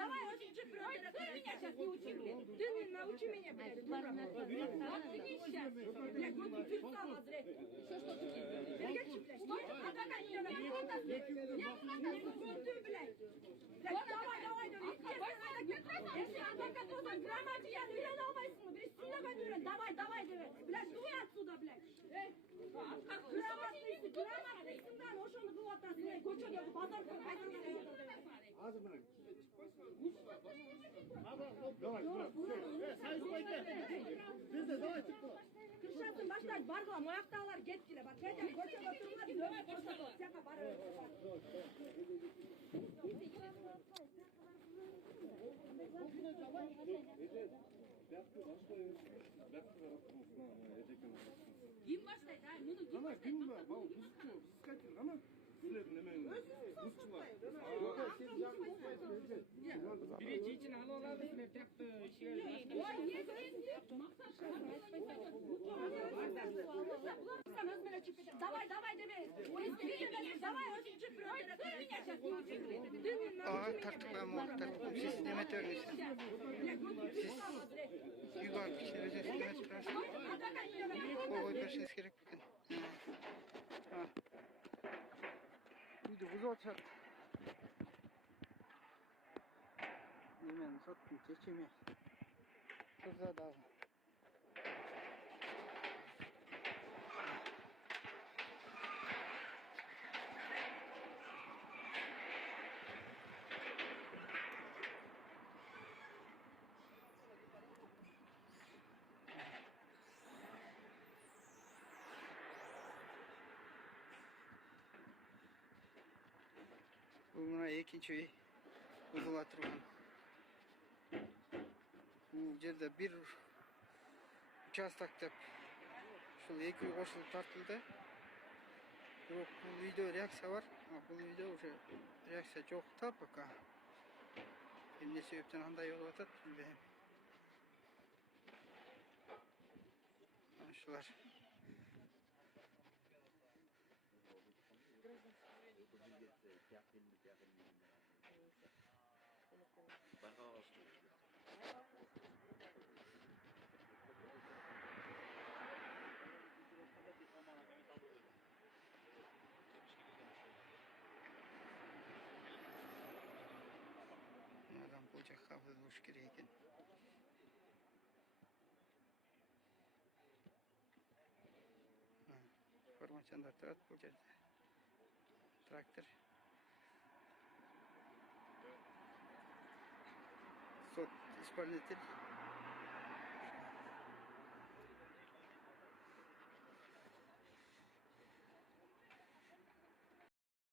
Давай очень чуть пройдем. Ты меня сейчас не учи, блядь. Ты не научи меня, блядь. Вот ты сейчас. Блядь, вот ты сама, блядь. Что ты? Бергачи, блядь. А как они меня работают? Вот ты, блядь. Блядь, давай. Если адвокат болсаң, грамматиканы үйрене алмайсың, блядь, сыйлаған үйрен. Давай, деп. Блядь, дуй отсюда, блядь. Грамматныйсың, ошоны кылып атасың, блядь. Көчөдөгү базар Азыр мына. Давай. Союзбайка. Давай çıktı. Кыршасын баштайт, баргыла, мояктагылар кеткиле. Бар, кетем, көчөдө туруңар, дөмөй көрсөтөт. Сяка барып. Ким баштайт, ай, муну ким баштайт? Ким бар? Бау, бузукчу, ана. Силердин немеңиз. Биринчи için алып алабыз, мен текті ишиге Давай, деме. Давай, очень чуть пройдем. Ты меня сейчас не учи, блядь. Ага, тартып siz neme törüyorsunuz? Siz yukarı bir şey ödesiniz. Kovboy persiniz gerek bugün. Uydu buzu açar. Yemeğini sattım, çeçimi. Kızlar da alın. Bu muna ikinci uy buzula turgan. Bu жерде bir участокта ушул эки uy кошулуп тартылды. Бирок бул үйдө реакция бар, бул үйдө уже реакция жок да пока. Эмне себептен андай болуп атат билбейм. Ушулар. Adam bu жаққа бұрылуш керек екен. Формачандар тұрады бұл жерде. Трактор. Сот исполнитель.